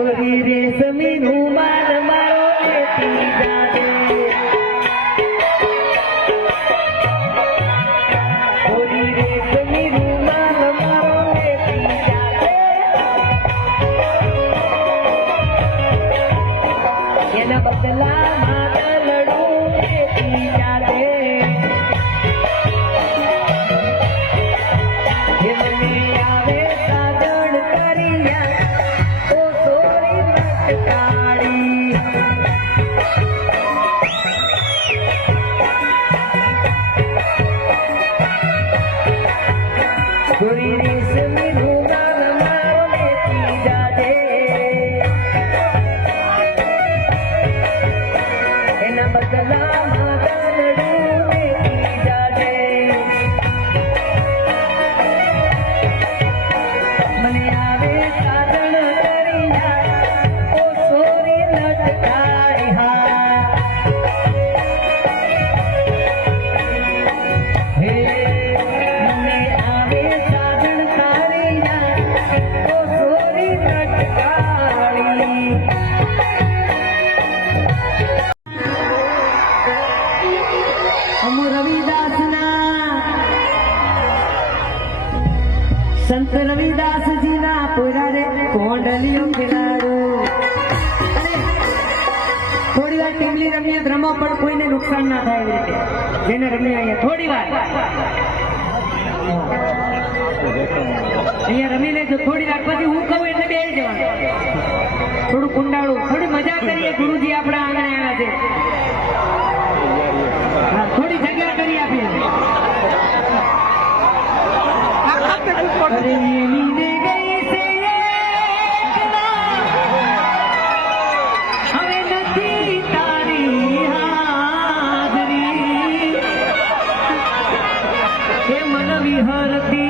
छोरी रेशमी रुमाल मारो लेती जाते छोरी रेशमी रुमाल मारो लेती जाते एना बदला मातलडू लेती जाते छोरी रेशमी रुमाल मारो लेती जाते एना बदला मातलडू लेती जाते मने आवे साजण करिया ओ छोरी लटकाई हा हे मने आवे साजण करिया ओ छोरी लटकाई अमु रविदास ना संत रविदास जी ना पूरा रे कोंडलियों खिलाड़ो थोड़ी વાર ટીમલી રમીએ રમો પણ કોઈને નુકસાન ના થાય એવી રીતે જેને રમી અહીંયા થોડી વાર અહીંયા રમી લેજો થોડી વાર પછી હું કહું એટલે બેસી જવાનું થોડું કુંડાળું થોડી મજા કરીએ ગુરુજી આપણા આંગણે આવ્યા છે હા થોડી જગ્યા કરી આપીએ अरे ये नींदे गई से हमें नदी तारी हाजरी ये मन विहरती